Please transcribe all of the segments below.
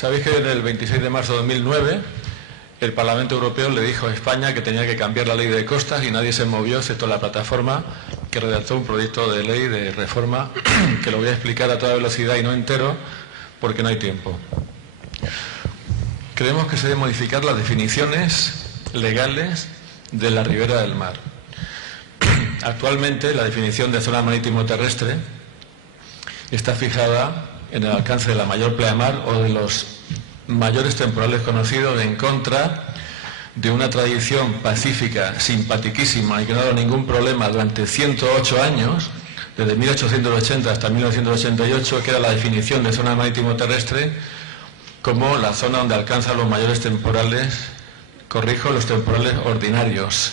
Sabéis que desde el 26 de marzo de 2009 el Parlamento Europeo le dijo a España que tenía que cambiar la ley de costas y nadie se movió excepto la plataforma que redactó un proyecto de ley de reforma que lo voy a explicar a toda velocidad y no entero porque no hay tiempo. Creemos que se deben modificar las definiciones legales de la ribera del mar. Actualmente la definición de zona marítimo terrestre está fijada en el alcance de la mayor pleamar o de los mayores temporales conocidos, en contra de una tradición pacífica, simpaticísima y que no ha dado ningún problema durante 108 años, desde 1880 hasta 1988, que era la definición de zona marítimo terrestre como la zona donde alcanzan los mayores temporales, corrijo, los temporales ordinarios.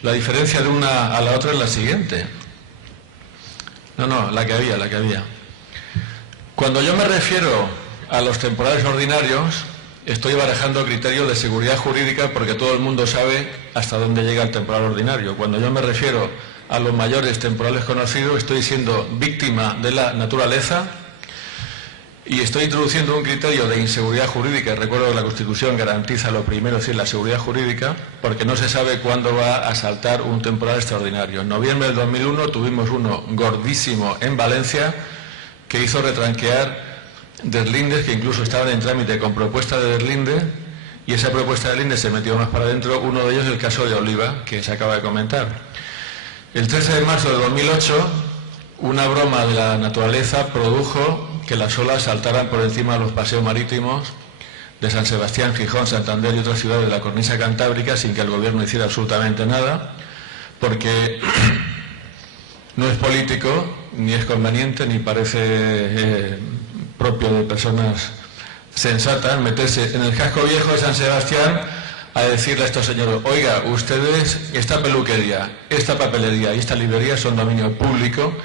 La diferencia de una a la otra es la siguiente. La que había. Cuando yo me refiero a los temporales ordinarios, estoy barajando criterios de seguridad jurídica porque todo el mundo sabe hasta dónde llega el temporal ordinario. Cuando yo me refiero a los mayores temporales conocidos, estoy siendo víctima de la naturaleza y estoy introduciendo un criterio de inseguridad jurídica. Recuerdo que la Constitución garantiza lo primero, es decir, la seguridad jurídica, porque no se sabe cuándo va a saltar un temporal extraordinario. En noviembre del 2001 tuvimos uno gordísimo en Valencia que hizo retranquear deslindes que incluso estaban en trámite con propuesta de deslinde, y esa propuesta de deslinde se metió más para adentro. Uno de ellos es el caso de Oliva, que se acaba de comentar. El 13 de marzo de 2008, una broma de la naturaleza produjo que las olas saltaran por encima de los paseos marítimos de San Sebastián, Gijón, Santander y otras ciudades de la cornisa cantábrica sin que el gobierno hiciera absolutamente nada, porque no es político, ni es conveniente, ni parece propio de personas sensatas meterse en el casco viejo de San Sebastián a decirle a estos señores: oiga, ustedes, esta peluquería, esta papelería y esta librería son dominio público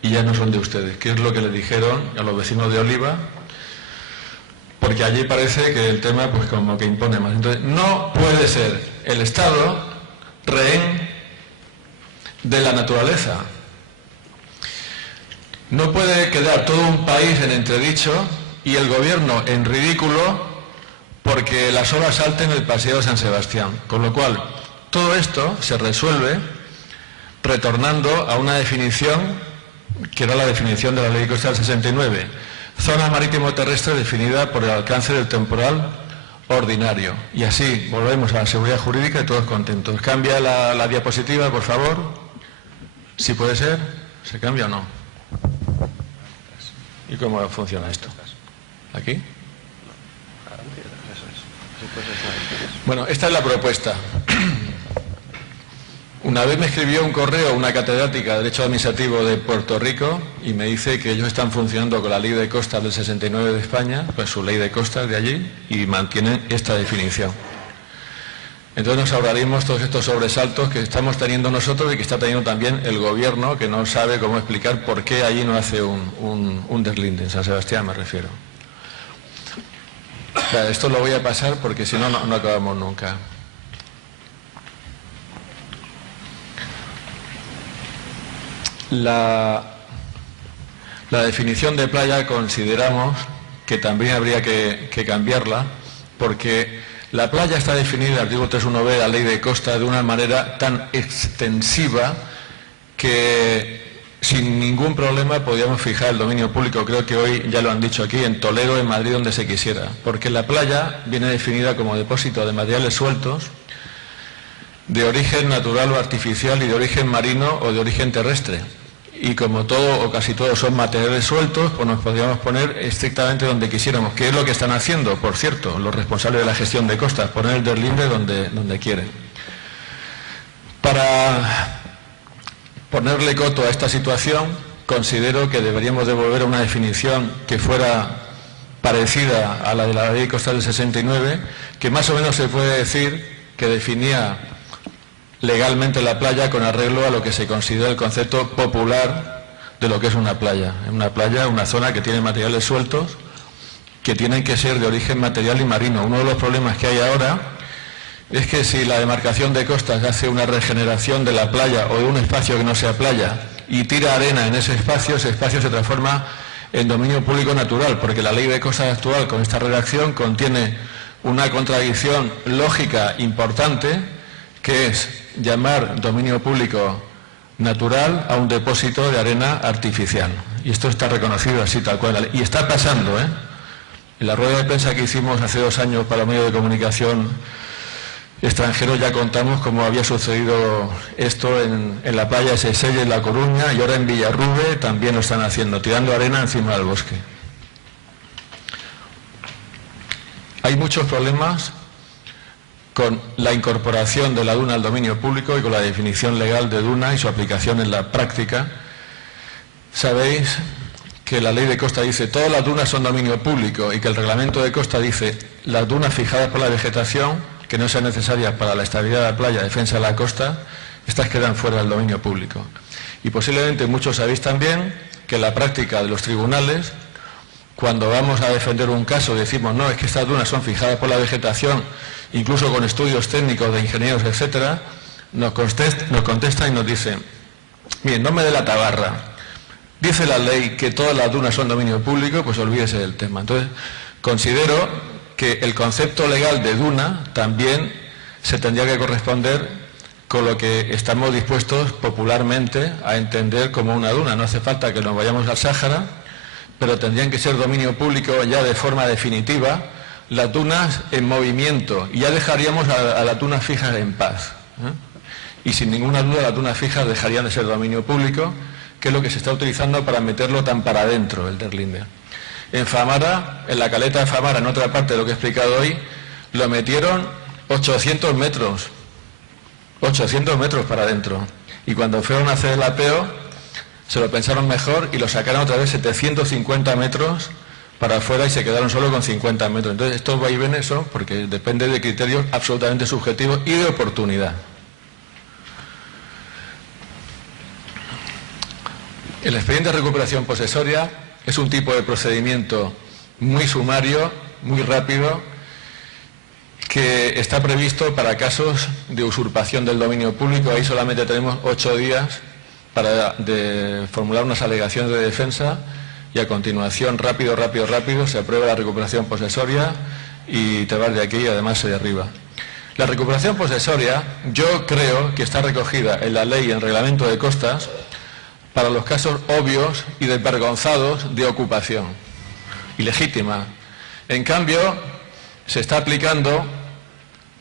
y ya no son de ustedes, que es lo que le dijeron a los vecinos de Oliva, porque allí parece que el tema pues como que impone más. Entonces, no puede ser el Estado rehén de la naturaleza. No puede quedar todo un país en entredicho y el gobierno en ridículo porque las olas salten el paseo de San Sebastián. Con lo cual, todo esto se resuelve retornando a una definición que era la definición de la Ley Costal 69. Zona marítimo terrestre definida por el alcance del temporal ordinario. Y así volvemos a la seguridad jurídica y todos contentos. ¿Cambia la diapositiva, por favor? Si puede ser. ¿Se cambia o no? ¿Y cómo funciona esto? ¿Aquí? Bueno, esta es la propuesta. Una vez me escribió un correo una catedrática de Derecho Administrativo de Puerto Rico y me dice que ellos están funcionando con la Ley de Costas del 69 de España, pues su Ley de Costas de allí, y mantienen esta definición. Entonces nos ahorraríamos todos estos sobresaltos que estamos teniendo nosotros y que está teniendo también el gobierno, que no sabe cómo explicar por qué allí no hace un deslinde, en San Sebastián me refiero. O sea, esto lo voy a pasar porque si no, no acabamos nunca. La definición de playa consideramos que también habría que cambiarla, porque la playa está definida en el artículo 3.1b de la Ley de Costa de una manera tan extensiva que sin ningún problema podíamos fijar el dominio público. Creo que hoy ya lo han dicho aquí, en Toledo, en Madrid, donde se quisiera, porque la playa viene definida como depósito de materiales sueltos de origen natural o artificial y de origen marino o de origen terrestre. Y como todo o casi todo son materiales sueltos, pues nos podríamos poner estrictamente donde quisiéramos, que es lo que están haciendo, por cierto, los responsables de la gestión de costas, poner el deslinde donde quieren. Para ponerle coto a esta situación, considero que deberíamos de volver a una definición que fuera parecida a la de la Ley Costal del 69, que más o menos se puede decir que definía legalmente la playa con arreglo a lo que se considera el concepto popular de lo que es una playa. Una playa, una zona que tiene materiales sueltos que tienen que ser de origen material y marino. Uno de los problemas que hay ahora es que si la demarcación de costas hace una regeneración de la playa o de un espacio que no sea playa y tira arena en ese espacio se transforma en dominio público natural, porque la ley de costas actual con esta redacción contiene una contradicción lógica importante, que es llamar dominio público natural a un depósito de arena artificial. Y esto está reconocido así tal cual. Y está pasando, ¿eh? En la rueda de prensa que hicimos hace 2 años para medios de comunicación extranjeros ya contamos cómo había sucedido esto en la playa de Sesella, en La Coruña, y ahora en Villarrube también lo están haciendo, tirando arena encima del bosque. Hay muchos problemas con la incorporación de la duna al dominio público y con la definición legal de duna y su aplicación en la práctica. Sabéis que la ley de costa dice todas las dunas son dominio público y que el reglamento de costa dice las dunas fijadas por la vegetación que no sean necesarias para la estabilidad de la playa, defensa de la costa, estas quedan fuera del dominio público. Y posiblemente muchos sabéis también que en la práctica de los tribunales, cuando vamos a defender un caso, decimos no, es que estas dunas son fijadas por la vegetación, incluso con estudios técnicos de ingenieros, etcétera, nos contestan y nos dicen, bien, no me dé la tabarra, dice la ley que todas las dunas son dominio público, pues olvídese del tema. Entonces, considero que el concepto legal de duna también se tendría que corresponder con lo que estamos dispuestos popularmente a entender como una duna. No hace falta que nos vayamos al Sáhara, pero tendrían que ser dominio público ya de forma definitiva las dunas en movimiento, y ya dejaríamos a las dunas fijas en paz, ¿eh? Y sin ninguna duda las dunas fijas dejarían de ser dominio público, que es lo que se está utilizando para meterlo tan para adentro el Derlinde. En Famara, en la caleta de Famara, en otra parte de lo que he explicado hoy, lo metieron 800 metros para adentro. Y cuando fueron a hacer el apeo, se lo pensaron mejor y lo sacaron otra vez 750 metros para afuera y se quedaron solo con 50 metros. Entonces, esto va y viene eso, porque depende de criterios absolutamente subjetivos y de oportunidad. El expediente de recuperación posesoria es un tipo de procedimiento muy sumario, muy rápido, que está previsto para casos de usurpación del dominio público. Ahí solamente tenemos 8 días para formular unas alegaciones de defensa y a continuación, rápido, se aprueba la recuperación posesoria y te vas de aquí y además se derriba. La recuperación posesoria yo creo que está recogida en la ley y en el reglamento de costas para los casos obvios y desvergonzados de ocupación ilegítima. En cambio, se está aplicando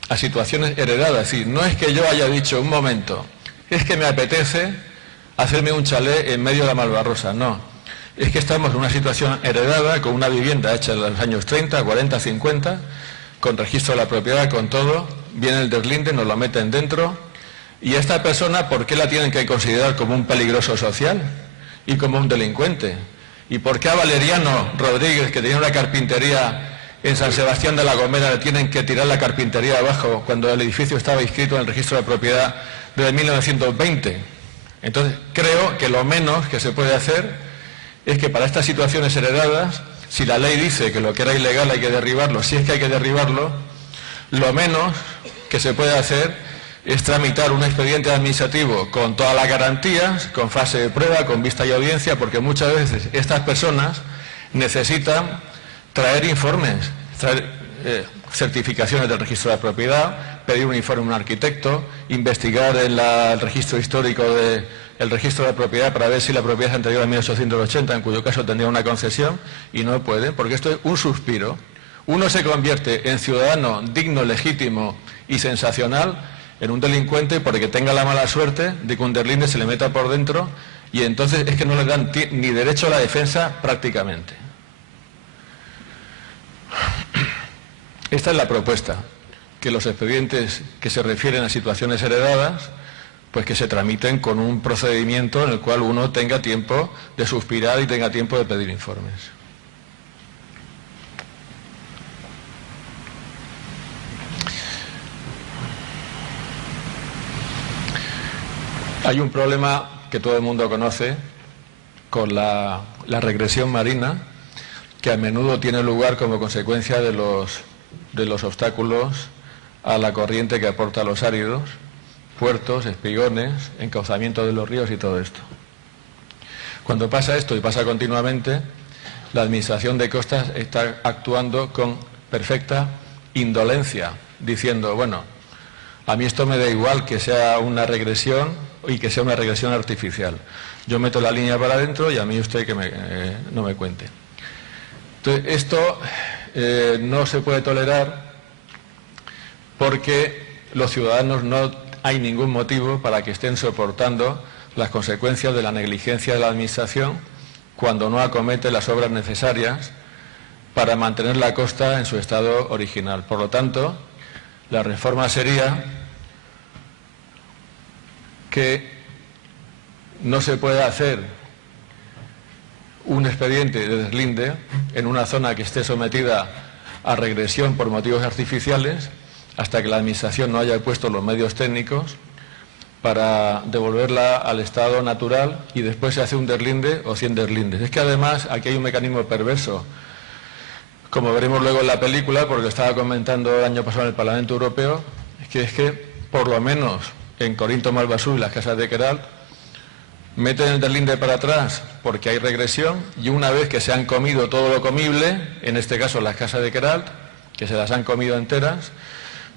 a situaciones heredadas. Es decir, no es que yo haya dicho, un momento, es que me apetece hacerme un chalet en medio de la Malvarrosa. No, es que estamos en una situación heredada, con una vivienda hecha en los años 30, 40, 50, con registro de la propiedad, con todo, viene el deslinde, nos lo meten dentro. ¿Y esta persona por qué la tienen que considerar como un peligroso social y como un delincuente? ¿Y por qué a Valeriano Rodríguez, que tenía una carpintería en San Sebastián de la Gomera, le tienen que tirar la carpintería abajo cuando el edificio estaba inscrito en el registro de propiedad desde 1920? Entonces, creo que lo menos que se puede hacer es que para estas situaciones heredadas, si la ley dice que lo que era ilegal hay que derribarlo, si es que hay que derribarlo, lo menos que se puede hacer es tramitar un expediente administrativo con todas las garantías, con fase de prueba, con vista y audiencia, porque muchas veces estas personas necesitan traer informes, traer certificaciones del registro de la propiedad, pedir un informe a un arquitecto, investigar en el registro histórico del registro de la propiedad para ver si la propiedad es anterior a 1880, en cuyo caso tendría una concesión, y no pueden, porque esto es un suspiro. Uno se convierte en ciudadano digno, legítimo y sensacional en un delincuente porque tenga la mala suerte de que un derlinde se le meta por dentro, y entonces es que no le dan ni derecho a la defensa prácticamente. Esta es la propuesta, que los expedientes que se refieren a situaciones heredadas, pues que se tramiten con un procedimiento en el cual uno tenga tiempo de suspirar y tenga tiempo de pedir informes. Hay un problema que todo el mundo conoce con la regresión marina, que a menudo tiene lugar como consecuencia de los obstáculos a la corriente que aporta los áridos, puertos, espigones, encauzamiento de los ríos y todo esto. Cuando pasa esto, y pasa continuamente, la Administración de Costas está actuando con perfecta indolencia, diciendo, bueno, a mí esto me da igual que sea una regresión y que sea una regresión artificial. Yo meto la línea para adentro y a mí usted que no me cuente. Entonces, esto no se puede tolerar porque los ciudadanos no hay ningún motivo para que estén soportando las consecuencias de la negligencia de la Administración cuando no acomete las obras necesarias para mantener la costa en su estado original. Por lo tanto, la reforma sería que no se puede hacer un expediente de deslinde en una zona que esté sometida a regresión por motivos artificiales hasta que la Administración no haya puesto los medios técnicos para devolverla al estado natural y después se hace un deslinde o 100 deslindes. Es que además aquí hay un mecanismo perverso, como veremos luego en la película, porque estaba comentando el año pasado en el Parlamento Europeo, es que por lo menos en Corinto, Malvasú y las casas de Queralt meten el deslinde para atrás porque hay regresión y una vez que se han comido todo lo comible, en este caso las casas de Queralt, que se las han comido enteras,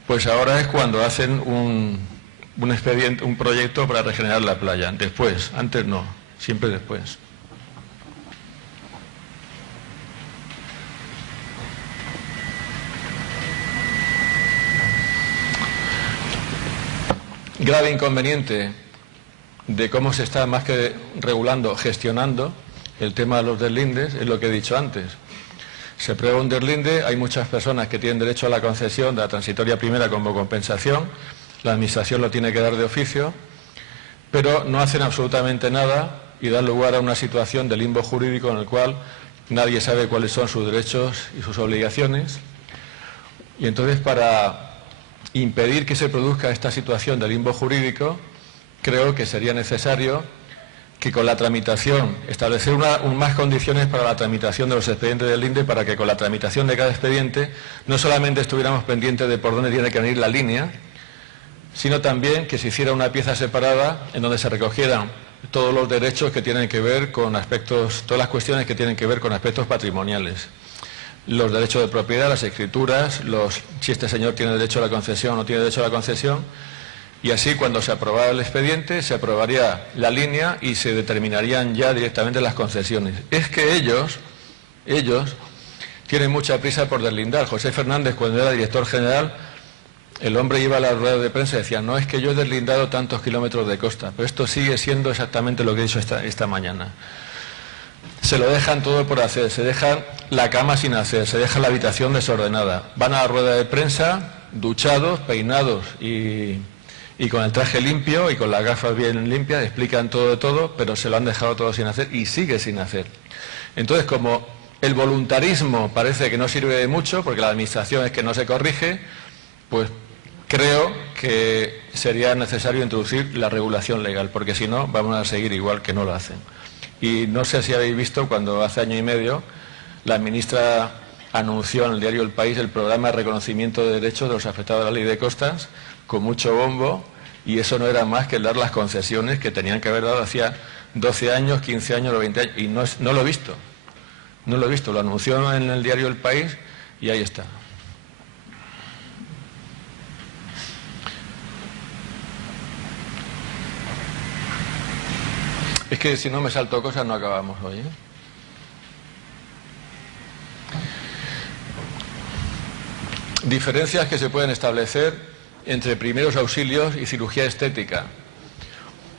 pues ahora es cuando hacen un expediente, un proyecto para regenerar la playa. Después, antes no, siempre después. Grave inconveniente de cómo se está más que regulando, gestionando el tema de los deslindes, es lo que he dicho antes. Se prueba un deslinde, hay muchas personas que tienen derecho a la concesión de la transitoria primera como compensación, la Administración lo tiene que dar de oficio, pero no hacen absolutamente nada y dan lugar a una situación de limbo jurídico en el cual nadie sabe cuáles son sus derechos y sus obligaciones. Y entonces, para impedir que se produzca esta situación de limbo jurídico, creo que sería necesario que con la tramitación, establecer más condiciones para la tramitación de los expedientes del INDE, para que con la tramitación de cada expediente no solamente estuviéramos pendientes de por dónde tiene que venir la línea, sino también que se hiciera una pieza separada en donde se recogieran todos los derechos que tienen que ver con aspectos, todas las cuestiones que tienen que ver con aspectos patrimoniales. Los derechos de propiedad, las escrituras, si este señor tiene derecho a la concesión o no tiene derecho a la concesión, y así cuando se aprobara el expediente se aprobaría la línea y se determinarían ya directamente las concesiones. Es que ellos tienen mucha prisa por deslindar. José Fernández, cuando era director general, el hombre iba a la rueda de prensa y decía, no, es que yo he deslindado tantos kilómetros de costa, pero esto sigue siendo exactamente lo que he dicho esta mañana. Se lo dejan todo por hacer, se dejan la cama sin hacer, se deja la habitación desordenada. Van a la rueda de prensa, duchados, peinados y con el traje limpio y con las gafas bien limpias, explican todo de todo, pero se lo han dejado todo sin hacer y sigue sin hacer. Entonces, como el voluntarismo parece que no sirve de mucho, porque la Administración es que no se corrige, pues creo que sería necesario introducir la regulación legal, porque si no vamos a seguir igual que no lo hacen. Y no sé si habéis visto cuando hace año y medio la ministra anunció en el diario El País el programa de reconocimiento de derechos de los afectados a la ley de costas con mucho bombo, y eso no era más que dar las concesiones que tenían que haber dado hacía 12 años, 15 años o 20 años, y no lo he visto. No lo he visto, lo anunció en el diario El País y ahí está. Es que si no me salto cosas no acabamos hoy, ¿eh? Diferencias que se pueden establecer entre primeros auxilios y cirugía estética.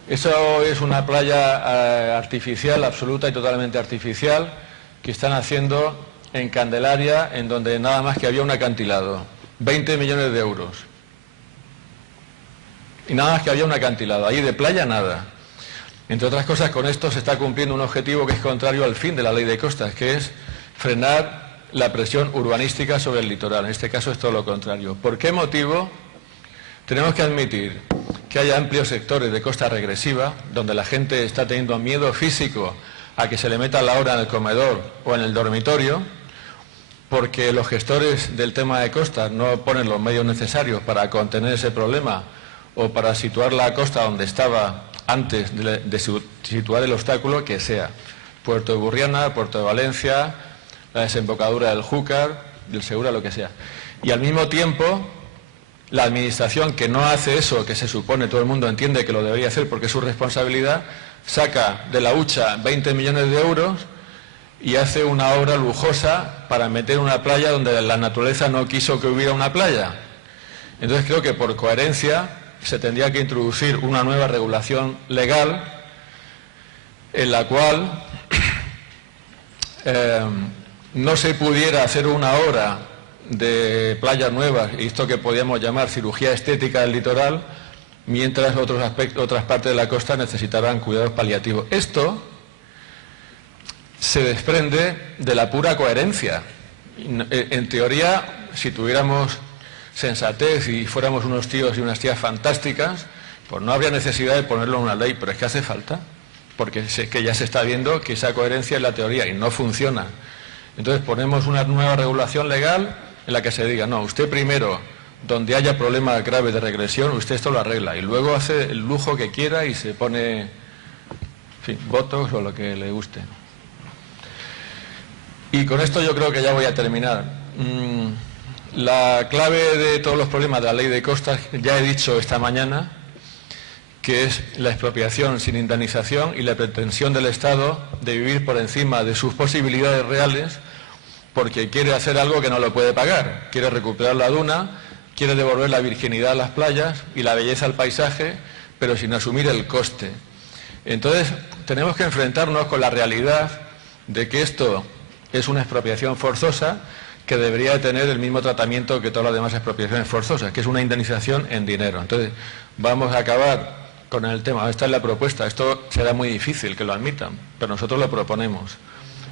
Eso es una playa artificial, absoluta y totalmente artificial, que están haciendo en Candelaria, en donde nada más que había un acantilado. 20 millones de euros. Y nada más que había un acantilado. Ahí de playa nada. Entre otras cosas, con esto se está cumpliendo un objetivo que es contrario al fin de la ley de costas, que es frenar la presión urbanística sobre el litoral. En este caso es todo lo contrario. ¿Por qué motivo? Tenemos que admitir que hay amplios sectores de costa regresiva donde la gente está teniendo miedo físico a que se le meta la hora en el comedor o en el dormitorio, porque los gestores del tema de costas no ponen los medios necesarios para contener ese problema o para situar la costa donde estaba antes de situar el obstáculo que sea. Puerto de Burriana, Puerto de Valencia, la desembocadura del Júcar, del Segura, lo que sea. Y al mismo tiempo, la administración que no hace eso, que se supone todo el mundo entiende que lo debería hacer porque es su responsabilidad, saca de la hucha 20 millones de euros y hace una obra lujosa para meter una playa donde la naturaleza no quiso que hubiera una playa. Entonces creo que por coherencia se tendría que introducir una nueva regulación legal en la cual no se pudiera hacer una obra de playas nuevas, y esto que podríamos llamar cirugía estética del litoral, mientras otras partes de la costa necesitarán cuidados paliativos. Esto se desprende de la pura coherencia. En teoría, si tuviéramos sensatez y fuéramos unos tíos y unas tías fantásticas, pues no habría necesidad de ponerlo en una ley, pero es que hace falta, porque sé que ya se está viendo que esa coherencia es la teoría y no funciona. Entonces ponemos una nueva regulación legal en la que se diga, no, usted primero, donde haya problemas graves de regresión, usted esto lo arregla y luego hace el lujo que quiera y se pone, en fin, botox o lo que le guste. Y con esto yo creo que ya voy a terminar. La clave de todos los problemas de la ley de costas, ya he dicho esta mañana, que es la expropiación sin indemnización y la pretensión del Estado de vivir por encima de sus posibilidades reales porque quiere hacer algo que no lo puede pagar. Quiere recuperar la duna, quiere devolver la virginidad a las playas y la belleza al paisaje, pero sin asumir el coste. Entonces, tenemos que enfrentarnos con la realidad de que esto es una expropiación forzosa que debería de tener el mismo tratamiento que todas las demás expropiaciones forzosas, que es una indemnización en dinero. Entonces, vamos a acabar con el tema. Esta es la propuesta. Esto será muy difícil que lo admitan, pero nosotros lo proponemos.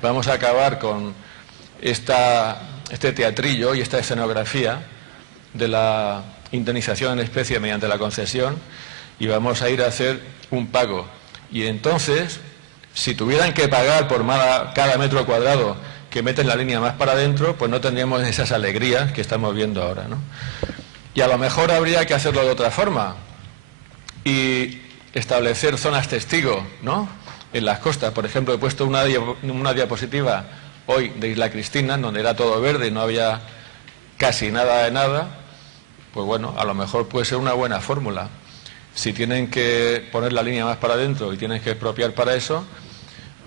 Vamos a acabar con este teatrillo y esta escenografía de la indemnización en especie mediante la concesión y vamos a ir a hacer un pago. Y entonces, si tuvieran que pagar por cada metro cuadrado que meten la línea más para adentro, pues no tendríamos esas alegrías que estamos viendo ahora, ¿no? Y a lo mejor habría que hacerlo de otra forma y establecer zonas testigo, ¿no?, en las costas. Por ejemplo, he puesto una diapositiva hoy de Isla Cristina, donde era todo verde y no había casi nada de nada. Pues bueno, a lo mejor puede ser una buena fórmula. Si tienen que poner la línea más para adentro y tienen que expropiar para eso,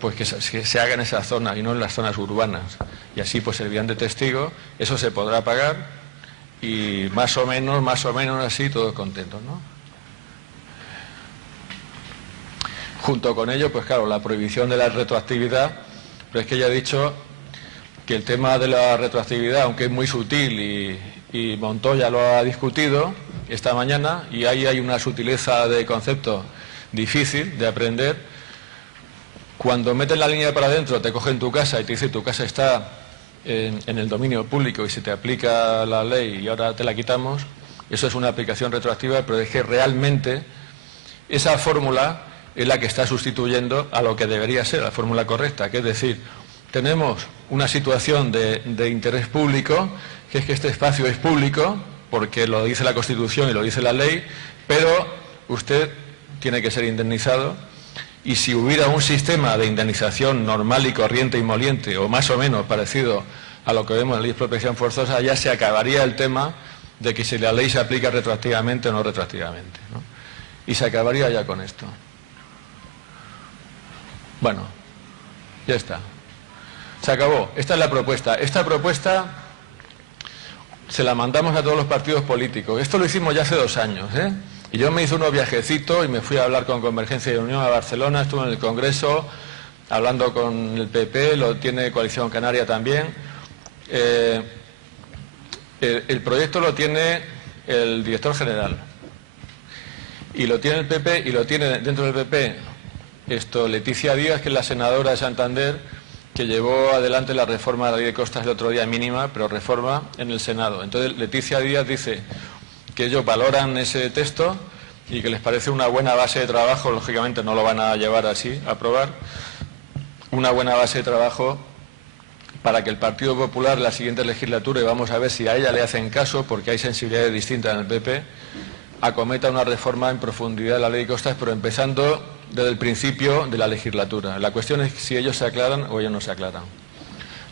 pues que se haga en esas zonas y no en las zonas urbanas. Y así pues servían de testigo, eso se podrá pagar y más o menos así todos contentos, ¿no? Junto con ello, pues claro, la prohibición de la retroactividad, pero es que ya he dicho que el tema de la retroactividad, aunque es muy sutil y Montoya lo ha discutido esta mañana, y ahí hay una sutileza de concepto difícil de aprender. Cuando meten la línea para adentro, te cogen tu casa y te dicen tu casa está en el dominio público y se te aplica la ley y ahora te la quitamos, eso es una aplicación retroactiva, pero es que realmente esa fórmula es la que está sustituyendo a lo que debería ser la fórmula correcta, que es decir, tenemos una situación de interés público, que es que este espacio es público, porque lo dice la Constitución y lo dice la ley, pero usted tiene que ser indemnizado, y si hubiera un sistema de indemnización normal y corriente y moliente, o más o menos parecido a lo que vemos en la ley de expropiación forzosa, ya se acabaría el tema de que si la ley se aplica retroactivamente o no retroactivamente, ¿no? Y se acabaría ya con esto. Bueno, ya está. Se acabó. Esta es la propuesta. Esta propuesta se la mandamos a todos los partidos políticos. Esto lo hicimos ya hace 2 años, ¿eh? Y yo me hice unos viajecitos y me fui a hablar con Convergencia y Unión a Barcelona, estuve en el Congreso hablando con el PP, lo tiene Coalición Canaria también. El proyecto lo tiene el director general y lo tiene el PP y lo tiene dentro del PP Leticia Díaz, que es la senadora de Santander, que llevó adelante la reforma de la ley de costas el otro día, mínima, pero reforma en el Senado. Entonces Leticia Díaz dice que ellos valoran ese texto y que les parece una buena base de trabajo, lógicamente no lo van a llevar así, a aprobar, una buena base de trabajo para que el Partido Popular en la siguiente legislatura, y vamos a ver si a ella le hacen caso, porque hay sensibilidades distintas en el PP, acometa una reforma en profundidad de la ley de costas, pero empezando desde el principio de la legislatura. La cuestión es si ellos se aclaran o ellos no se aclaran.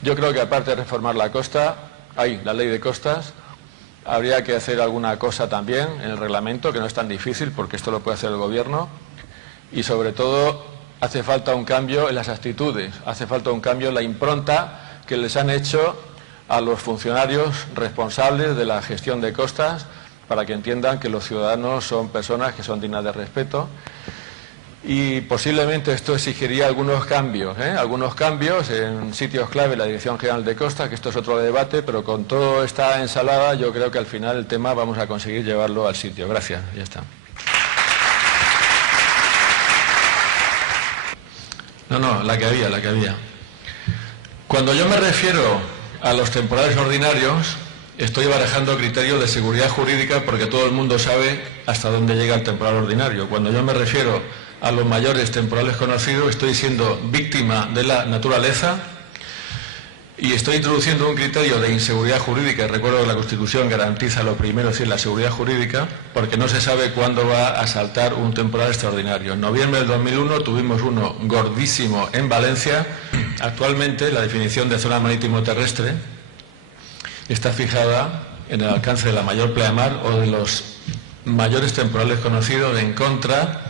Yo creo que aparte de reformar la ley de costas, habría que hacer alguna cosa también en el reglamento, que no es tan difícil porque esto lo puede hacer el Gobierno, y sobre todo hace falta un cambio en las actitudes, hace falta un cambio en la impronta que les han hecho a los funcionarios responsables de la gestión de costas, para que entiendan que los ciudadanos son personas que son dignas de respeto. Y posiblemente esto exigiría algunos cambios en sitios clave de la Dirección General de Costas, que esto es otro debate, pero con toda esta ensalada yo creo que al final el tema vamos a conseguir llevarlo al sitio. Gracias, ya está. No, la que había. Cuando yo me refiero a los temporales ordinarios, estoy barajando criterios de seguridad jurídica porque todo el mundo sabe hasta dónde llega el temporal ordinario. Cuando yo me refiero a los mayores temporales conocidos, estoy siendo víctima de la naturaleza y estoy introduciendo un criterio de inseguridad jurídica. Recuerdo que la Constitución garantiza lo primero, es decir, la seguridad jurídica, porque no se sabe cuándo va a saltar un temporal extraordinario. En noviembre del 2001 tuvimos uno gordísimo en Valencia. Actualmente la definición de zona marítimo terrestre está fijada en el alcance de la mayor pleamar o de los mayores temporales conocidos, en contra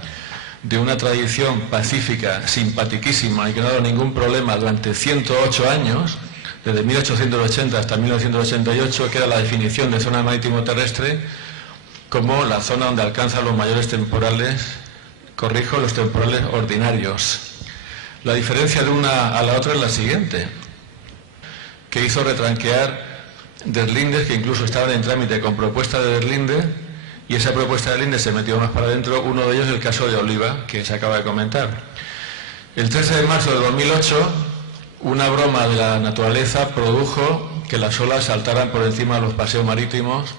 de una tradición pacífica, simpaticísima y que no ha dado ningún problema durante 108 años, desde 1880 hasta 1988, que era la definición de zona marítimo terrestre como la zona donde alcanzan los mayores temporales, los temporales ordinarios. La diferencia de una a la otra es la siguiente, que hizo retranquear deslindes que incluso estaban en trámite con propuesta de deslinde, y esa propuesta de deslinde se metió más para adentro. Uno de ellos es el caso de Oliva, que se acaba de comentar. El 13 de marzo de 2008, una broma de la naturaleza produjo que las olas saltaran por encima de los paseos marítimos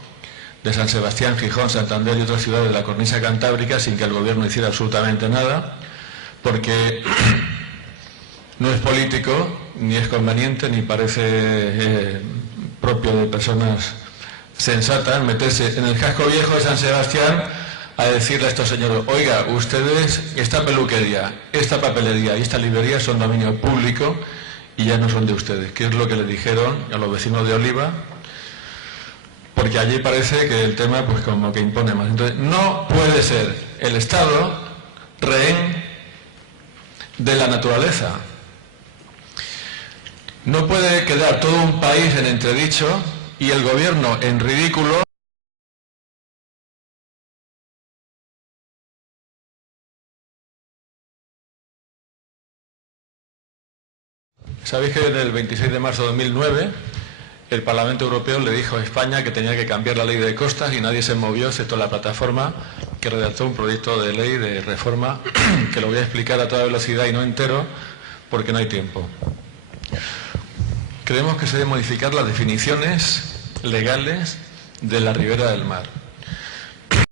de San Sebastián, Gijón, Santander y otras ciudades de la cornisa cantábrica sin que el Gobierno hiciera absolutamente nada, porque no es político, ni es conveniente, ni parece propio de personas sensatas meterse en el casco viejo de San Sebastián a decirle a estos señores: oiga, ustedes, esta peluquería, esta papelería y esta librería son dominio público y ya no son de ustedes. ¿Qué es lo que le dijeron a los vecinos de Oliva? Porque allí parece que el tema pues como que impone más. Entonces, no puede ser el Estado rehén de la naturaleza. No puede quedar todo un país en entredicho y el Gobierno en ridículo. Sabéis que desde el 26 de marzo de 2009 el Parlamento Europeo le dijo a España que tenía que cambiar la ley de costas y nadie se movió excepto la plataforma que redactó un proyecto de ley de reforma que lo voy a explicar a toda velocidad y no entero porque no hay tiempo. Creemos que se deben modificar las definiciones legales de la ribera del mar.